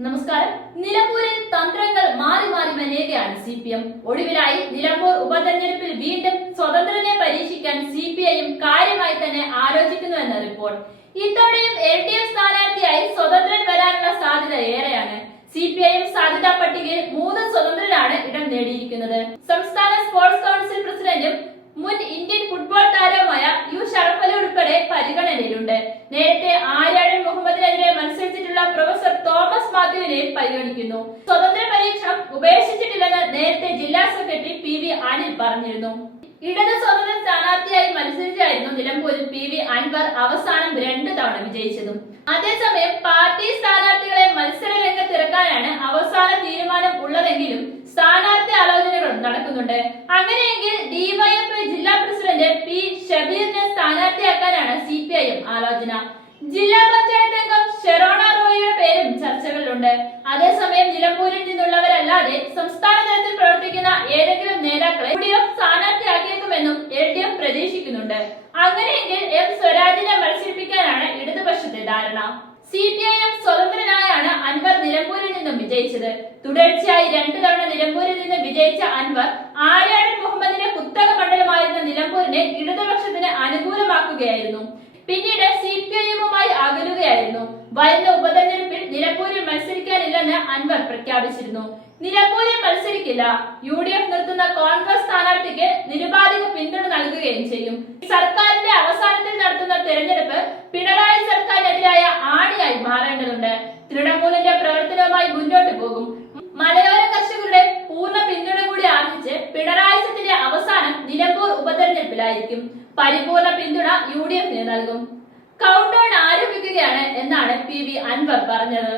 നമസ്കാരം. നിലമ്പൂരിൽ തന്ത്രങ്ങൾ മാറി മാറി മെനയുകയാണ് CPM. ഒടുവിലായി നിലമ്പൂർ ഉപതെരഞ്ഞെടുപ്പിൽ വീണ്ടും സ്വതന്ത്രനെ പരീക്ഷിക്കാൻ CPIയും കാര്യമായി തന്നെ ആലോചിക്കുന്നുവെന്ന റിപ്പോർട്ട്. ഇത്തവണയും LDF സ്ഥാനാർത്ഥിയായി സ്വതന്ത്രൻ വരാനുള്ള സാധ്യത ഏറെയാണ്. CPIയും സാധ്യതാ പട്ടികയിൽ 3 സ്വതന്ത്രരാണ് ഇടം നേടിയിരിക്കുന്നത്. സംസ്ഥാന സ്പോർട്സ് കൗൺസിൽ പ്രസിഡന്റും മുൻ ഇന്ത്യൻ ഫുട്ബോൾ താരവുമായ യു ഷറഫ് അലി ഉൾപ്പെടെ പരിഗണനയിലുണ്ട്. നേരത്തെ ആര്യാടൻ മുഹമ്മദിനെതിരെ മത്സരിച്ചിട്ടുള്ള പ്രൊഫസർ തോമസ് മാത്യുവിനെയും പരിഗണിക്കുന്നു. സ്വതന്ത്ര പരീക്ഷണം ഉപേക്ഷിച്ചിട്ടില്ലെന്ന് നേരത്തെ ജില്ലാ സെക്രട്ടറി PV അനിൽ പറഞ്ഞിരുന്നു. ഇടത് സ്വതന്ത്ര സ്ഥാനാർത്ഥിയായി മത്സരിച്ചായിരുന്നു നിലമ്പൂരിൽ PV അൻവർ അവസാനം 2 തവണ വിജയിച്ചതും. അതേസമയം പാർട്ടി സ്ഥാനാർത്ഥികളെ മത്സര രംഗത്തിറക്കാനാണ് അവസാന തീരുമാനം ഉള്ളതെങ്കിലും സ്ഥാനാർത്ഥി ആലോചനകളും നടക്കുന്നുണ്ട്. അങ്ങനെയെങ്കിൽ DYFI ജില്ലാ പ്രസിഡന്റ് P ഷബീറിനെ സ്ഥാനാർത്ഥിയാക്കാനാണ് CPIയും ആലോചന. ജില്ലാ പഞ്ചായത്ത് അംഗം ഷെറോണ റോയിയുടെ പേരും ചർച്ചകളിലുണ്ട്. അതേസമയം നിലമ്പൂരിൽ നിന്നുള്ളവരല്ലാതെ സംസ്ഥാന തലത്തിൽ പ്രവർത്തിക്കുന്ന ഏതെങ്കിലും നേതാക്കളെ UDF സ്ഥാനാർത്ഥിയാക്കിയേക്കുമെന്നും LDF പ്രതീക്ഷിക്കുന്നുണ്ട്. അങ്ങനെയെങ്കിൽ M സ്വരാജിനെ മത്സരിപ്പിക്കാനാണ് ഇടതുപക്ഷത്തെ ധാരണ. CPIയും സ്വതന്ത്രനായാണ് അൻവർ നിലമ്പൂരിൽ നിന്നും വിജയിച്ചത്. തുടർച്ചയായി 2 തവണ നിലമ്പൂരിൽ നിന്ന് വിജയിച്ച അൻവർ ആര്യാടൻ മുഹമ്മദിന്റെ കുത്തക മണ്ഡലമായിരുന്ന നിലമ്പൂരിനെ ഇടതുപക്ഷത്തിന് അനുകൂലമാക്കുകയായിരുന്നു. പിന്നീട് CPIയുമായി അകലുകയായിരുന്നു. വരുന്ന ഉപതെരഞ്ഞെടുപ്പിൽ നിലമ്പൂരിൽ മത്സരിക്കാനില്ലെന്ന് അൻവർ പ്രഖ്യാപിച്ചിരുന്നു. നിലമ്പൂരിൽ മത്സരിക്കില്ല, UDF നിർത്തുന്ന കോൺഗ്രസ് സ്ഥാനാർത്ഥിക്ക് നിരുപാധിക പിന്തുണ നൽകുകയും ചെയ്യും. സർക്കാരിന്റെ അവസാനത്തിൽ നടത്തുന്ന തെരഞ്ഞെടുപ്പ് പിണറായി സർക്കാരിനെതിരായ ആണിയായി മാറേണ്ടതുണ്ട്. തൃണമൂലിന്റെ പ്രവർത്തനവുമായി മുന്നോട്ട് പോകും. മലയോര കർഷകരുടെ പൂർണ്ണ പിന്തുണ കൂടി ആർജിച്ച് പിണറായി സത്തിന്റെ അവസാനം നിലമ്പൂർ ഉപതെരഞ്ഞെടുപ്പിലായിരിക്കും. പരിപൂർണ പിന്തുണ UDFന് നൽകും. കൗണ്ട് ഡൗൺ ആരംഭിക്കുകയാണ് എന്നാണ് PV അൻവർ പറഞ്ഞത്.